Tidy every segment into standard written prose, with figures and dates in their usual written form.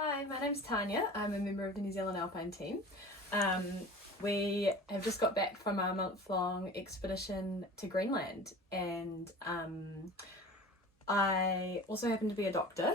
Hi, my name's Tanya. I'm a member of the New Zealand Alpine Team. We have just got back from our month-long expedition to Greenland, and I also happen to be a doctor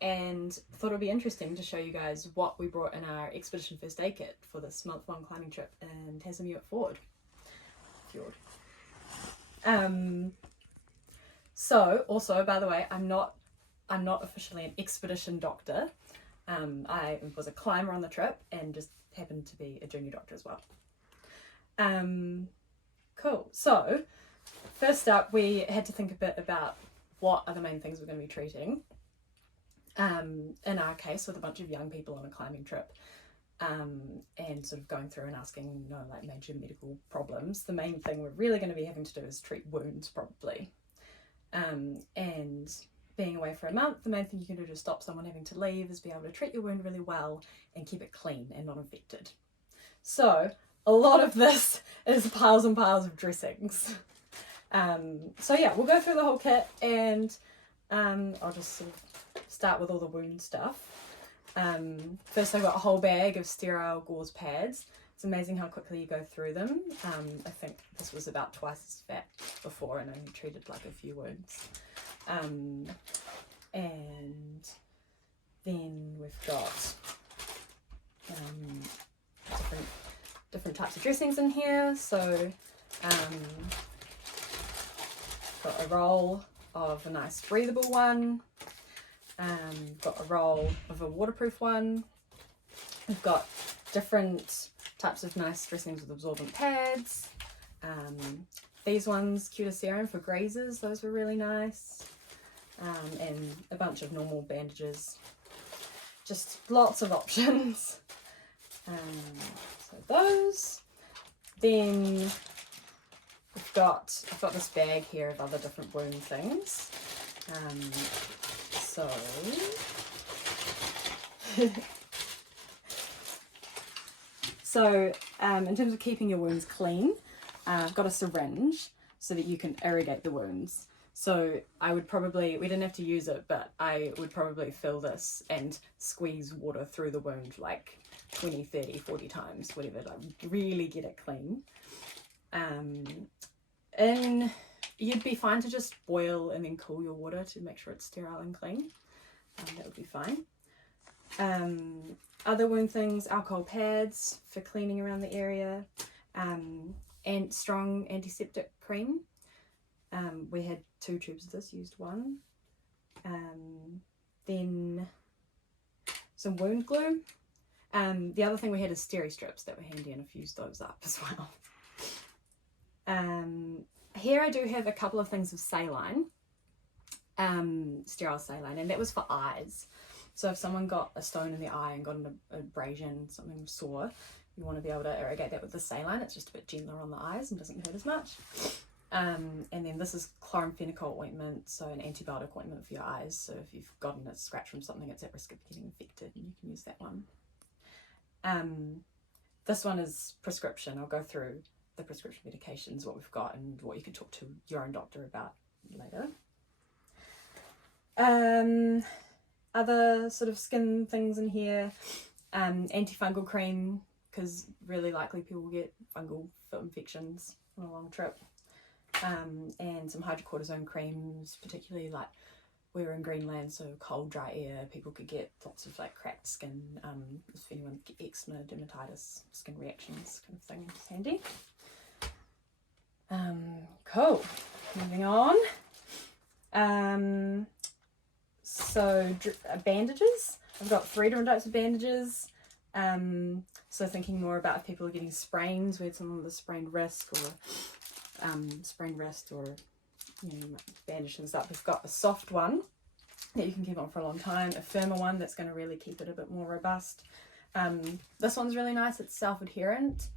and thought it would be interesting to show you guys what we brought in our expedition first aid kit for this month-long climbing trip in Tasermiut Fjord. So also, by the way, I'm not officially an expedition doctor. I was a climber on the trip and just happened to be a junior doctor as well. Cool. So first up, we had to think a bit about what are the main things we're going to be treating. In our case, with a bunch of young people on a climbing trip, and sort of going through and asking, like major medical problems, the main thing we're really going to be having to do is treat wounds probably. And being away for a month, the main thing you can do to stop someone having to leave is be able to treat your wound really well and keep it clean and not infected. So a lot of this is piles and piles of dressings. So yeah, we'll go through the whole kit, and I'll just sort of start with all the wound stuff. First I got a whole bag of sterile gauze pads. It's amazing how quickly you go through them. I think this was about twice as fat before and only treated like a few wounds. And then we've got different types of dressings in here. So got a roll of a nice breathable one. Got a roll of a waterproof one. We've got different types of nice dressings with absorbent pads. These ones, Tasermiut for grazers, those were really nice. And a bunch of normal bandages. Just lots of options. So those. Then I've got this bag here of other different wound things. So in terms of keeping your wounds clean, I've got a syringe so that you can irrigate the wounds. So I would probably, we didn't have to use it, but I would probably fill this and squeeze water through the wound like 20, 30, 40 times, whatever, like really get it clean. And you'd be fine to just boil and then cool your water to make sure it's sterile and clean. That would be fine. Other wound things, alcohol pads for cleaning around the area, and strong antiseptic cream. We had 2 tubes of this, used one. Then some wound glue. The other thing we had is steri strips that were handy, and I've used those up as well. Here I do have a couple of things of saline, sterile saline, and that was for eyes. So if someone got a stone in the eye and got an abrasion, something sore, you want to be able to irrigate that with the saline. It's just a bit gentler on the eyes and doesn't hurt as much. And then this is chloramphenicol ointment, so an antibiotic ointment for your eyes. So if you've gotten a scratch from something, it's at risk of getting infected, and you can use that one. This one is prescription. I'll go through the prescription medications, what we've got, and what you can talk to your own doctor about later. Other sort of skin things in here, antifungal cream, because really likely people will get fungal foot infections on a long trip. And some hydrocortisone creams, particularly like we're in Greenland, so cold, dry air, people could get lots of like cracked skin. If anyone get eczema, dermatitis, skin reactions kind of thing, it's handy. Cool, moving on. So bandages, I've got 3 different types of bandages. So thinking more about if people are getting sprains, we had someone with a sprained wrist or bandage things up. We've got a soft one that you can keep on for a long time, a firmer one that's going to really keep it a bit more robust. This one's really nice, it's self-adherent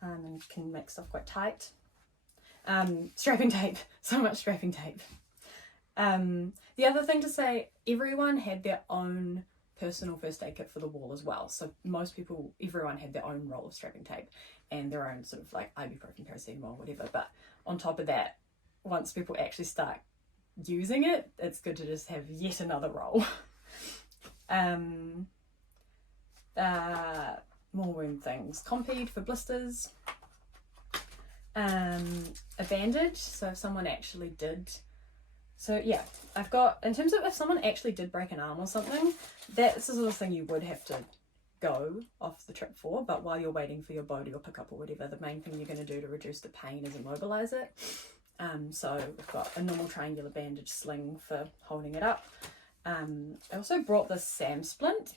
and can make stuff quite tight. Strapping tape, so much strapping tape. The other thing to say, everyone had their own personal first aid kit for the wall as well. So everyone had their own roll of strapping tape and their own sort of like ibuprofen, paracetamol, whatever. But on top of that, once people actually start using it, it's good to just have yet another roll. more wound things. Compeed for blisters. A bandage, so if someone actually did... So yeah, I've got, in terms of if someone actually did break an arm or something, that's the sort of thing you would have to go off the trip for, but while you're waiting for your boat or your pickup or whatever, the main thing you're going to do to reduce the pain is immobilize it. So we've got a normal triangular bandage sling for holding it up. I also brought this SAM splint,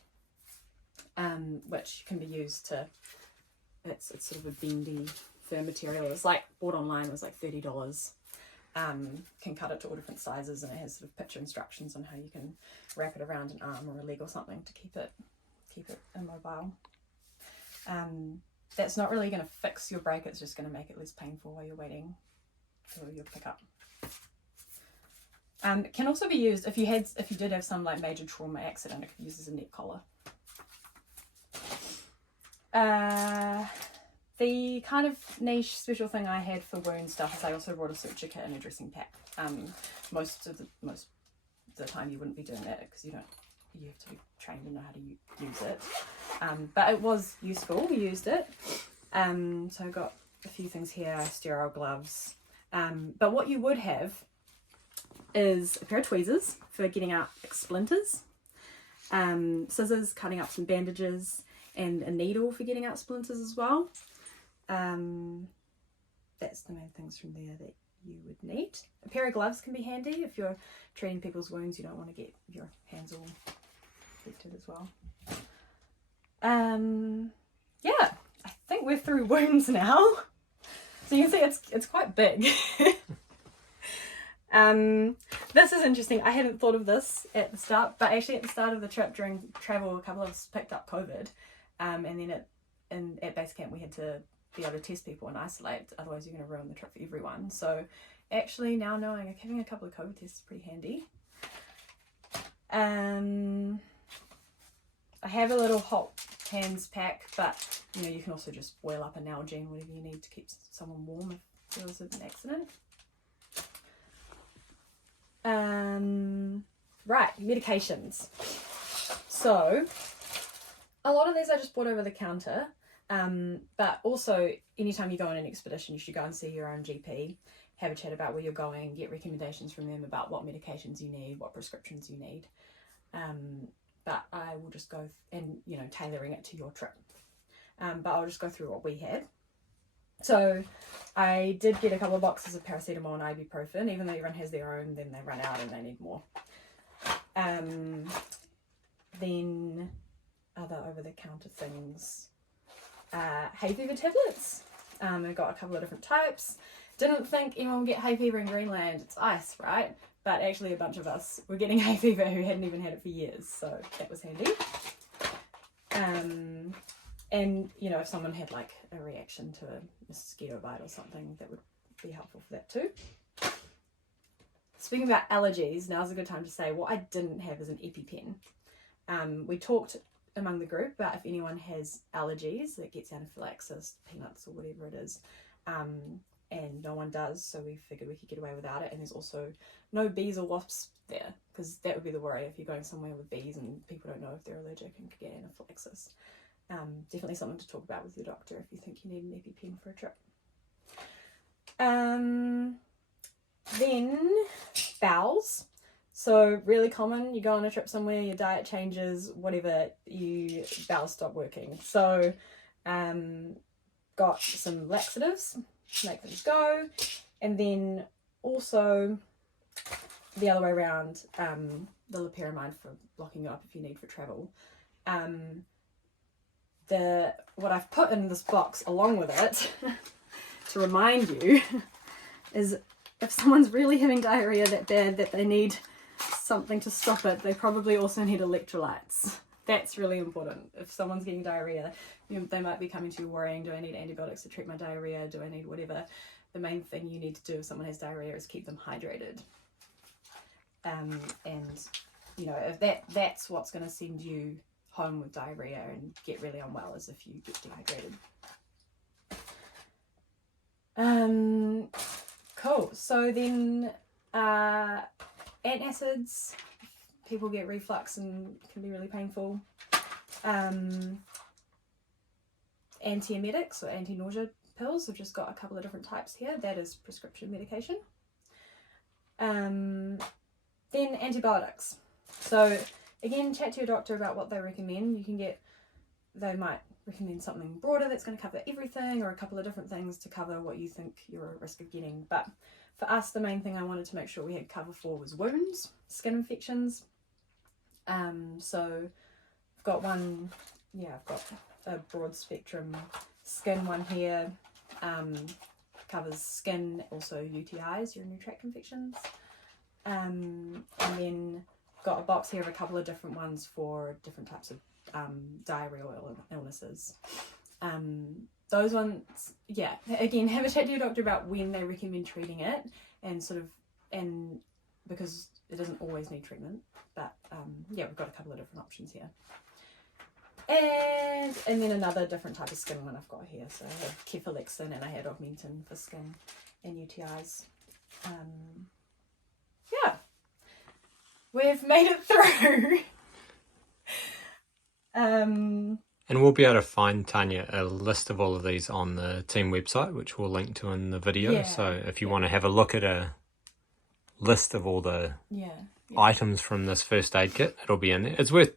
which can be used to, it's sort of a bendy firm material. It's like, bought online, it was like $30. Can cut it to all different sizes, and it has sort of picture instructions on how you can wrap it around an arm or a leg or something to keep it immobile. That's not really going to fix your break, it's just going to make it less painful while you're waiting for your pickup. It can also be used if you did have some like major trauma accident. It could be used as a neck collar. The kind of niche special thing I had for wound stuff is I also brought a suture kit and a dressing pack. Most of the time you wouldn't be doing that because you have to be trained and know how to use it. But it was useful. We used it. So I got a few things here, sterile gloves. But what you would have is a pair of tweezers for getting out splinters, scissors cutting up some bandages, and a needle for getting out splinters as well. That's the main things from there that you would need. A pair of gloves can be handy if you're treating people's wounds. You don't want to get your hands all affected as well. Yeah, I think we're through wounds now. So you can see it's quite big. This is interesting. I hadn't thought of this at the start, but actually at the start of the trip during travel, a couple of us picked up COVID, and then at base camp we had to be able to test people and isolate, otherwise you're going to ruin the trip for everyone. So actually now knowing having a couple of COVID tests is pretty handy. I have a little hot hands pack, but you can also just boil up an Nalgene, whatever you need to keep someone warm if there was an accident. Right, medications. So a lot of these I just bought over the counter, but also anytime you go on an expedition you should go and see your own GP, have a chat about where you're going, get recommendations from them about what medications you need, what prescriptions you need. But I will just go and tailoring it to your trip. But I'll just go through what we had. So I did get a couple of boxes of paracetamol and ibuprofen. Even though everyone has their own, then they run out and they need more. Then other over-the-counter things. Hay fever tablets. I got a couple of different types. Didn't think anyone would get hay fever in Greenland. It's ice, right? But actually a bunch of us were getting hay fever who hadn't even had it for years. So that was handy. And if someone had like a reaction to a mosquito bite or something, that would be helpful for that too. Speaking about allergies, now's a good time to say what I didn't have is an EpiPen. We talked among the group about if anyone has allergies, that gets anaphylaxis, peanuts or whatever it is, and no one does, so we figured we could get away without it. And there's also no bees or wasps there, because that would be the worry if you're going somewhere with bees and people don't know if they're allergic and could get anaphylaxis. Definitely something to talk about with your doctor if you think you need an EpiPen for a trip. Then bowels. So really common, you go on a trip somewhere, your diet changes, whatever, your bowels stop working. So got some laxatives to make things go, and then also the other way around, the loperamide for blocking you up if you need for travel. What I've put in this box along with it to remind you is if someone's really having diarrhea that bad that they need something to stop it, they probably also need electrolytes. That's really important. If someone's getting diarrhea, they might be coming to you worrying, do I need antibiotics to treat my diarrhea? Do I need whatever? The main thing you need to do if someone has diarrhea is keep them hydrated. And if that's what's going to send you home with diarrhea and get really unwell, is if you get dehydrated. Cool. So then antacids, people get reflux and can be really painful. Antiemetics or anti-nausea pills. I've just got a couple of different types here. That is prescription medication. Then antibiotics. So again, chat to your doctor about what they recommend. They might recommend something broader that's going to cover everything, or a couple of different things to cover what you think you're at risk of getting. But for us, the main thing I wanted to make sure we had cover for was wounds, skin infections. So I've got a broad spectrum skin one here. Covers skin, also UTIs, urinary tract infections. And then got a box here of a couple of different ones for different types of diarrheal illnesses. Those ones, yeah, again, have a chat to your doctor about when they recommend treating it, and because it doesn't always need treatment, but yeah, we've got a couple of different options here. And then another different type of skin one I've got here. So I have Kefalexin and I had Augmentin for skin and UTIs. Yeah, we've made it through. And we'll be able to find, Tanya, a list of all of these on the team website, which we'll link to in the video. Yeah, so if you want to have a look at a list of all the items from this first aid kit, it'll be in there. It's worth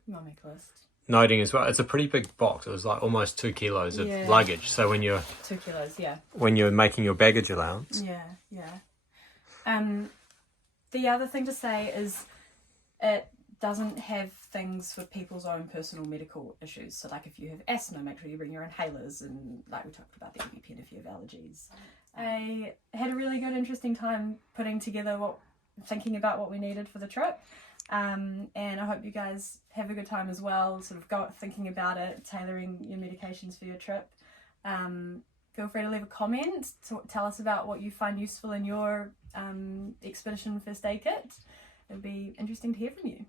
noting as well, it's a pretty big box. It was like almost 2 kilos of luggage. So when you're 2 kilos, when you're making your baggage allowance, the other thing to say is it doesn't have things for people's own personal medical issues. So like if you have asthma, make sure you bring your inhalers, and like we talked about the EpiPen if you have allergies. I had a really good, interesting time putting together thinking about what we needed for the trip. And I hope you guys have a good time as well, sort of thinking about it, tailoring your medications for your trip. Feel free to leave a comment, tell us about what you find useful in your expedition first aid kit. It'd be interesting to hear from you.